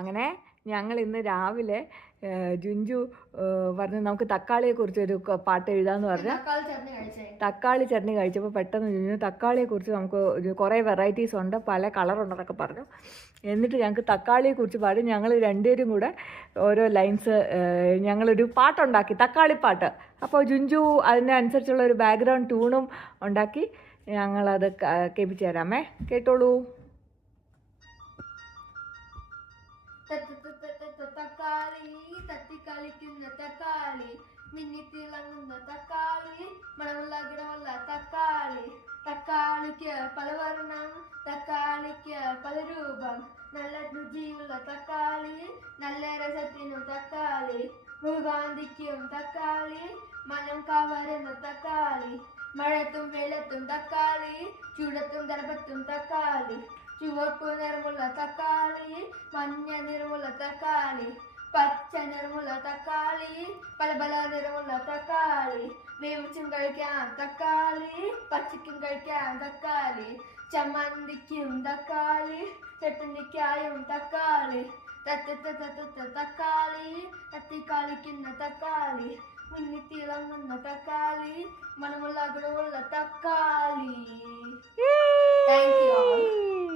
അങ്ങനെ ഞങ്ങൾ ഇന്ന് രാവിലെ ജുഞ്ചു പറഞ്ഞു നമുക്ക് തക്കാളിയെക്കുറിച്ചൊരു പാട്ട് എഴുതാമെന്ന് പറഞ്ഞു. തക്കാളി ചട്നി കഴിച്ചപ്പോൾ പെട്ടെന്ന് ജുഞ്ചു തക്കാളിയെക്കുറിച്ച് നമുക്ക് കുറേ വെറൈറ്റീസ് ഉണ്ട്, പല കളറുണ്ടെന്നൊക്കെ പറഞ്ഞു. എന്നിട്ട് ഞങ്ങൾക്ക് തക്കാളിയെക്കുറിച്ച് പാടി ഞങ്ങൾ രണ്ടുപേരും കൂടെ ഓരോ ലൈൻസ് ഞങ്ങളൊരു പാട്ടുണ്ടാക്കി, തക്കാളിപ്പാട്ട്. അപ്പോൾ ജുഞ്ചു അതിനനുസരിച്ചുള്ള ഒരു ബാക്ക്ഗ്രൗണ്ട് ട്യൂണും ഉണ്ടാക്കി ഞങ്ങളത് കേൾപ്പിച്ചു തരാമേ, കേട്ടോളൂ. തക്കാളി തട്ടിക്കളിക്കുന്ന തക്കാളി, മിന്നിത്തിളങ്ങുന്ന തക്കാളി, മണമുള്ള ഗുണമുള്ള തക്കാളി. തക്കാളിക്ക് പല വർണ്ണം, തക്കാളിക്ക് പല രൂപം, നല്ല രുചിയുള്ള തക്കാളി, നല്ല രസത്തിനും തക്കാളി, മുഖകാന്തിക്കും തക്കാളി, മനം കവരുന്ന തക്കാളി, മഴത്തും വെയിലത്തും തക്കാളി, ചൂടത്തും തണുപ്പത്തും തക്കാളി, ചുവപ്പ് നിറമുള്ള തക്കാളി, മഞ്ഞ നിറമുള്ള തക്കാളി, പച്ച നിറമുള്ള തക്കാളി, പല പല നിറമുള്ള തക്കാളി, വേവിച്ചും കഴിക്കാം തക്കാളി, പച്ചയ്ക്കും കഴിക്കാം തക്കാളി, ചമ്മന്തിക്കും തക്കാളി, ചട്ടനിക്കായും തക്കാളി, തക്കാളി, തത്തിക്കളിക്കുന്ന തക്കാളി, മിന്നിത്തിളങ്ങുന്ന തക്കാളി, മണമുള്ള ഗുണമുള്ള തക്കാളി. Thank you all.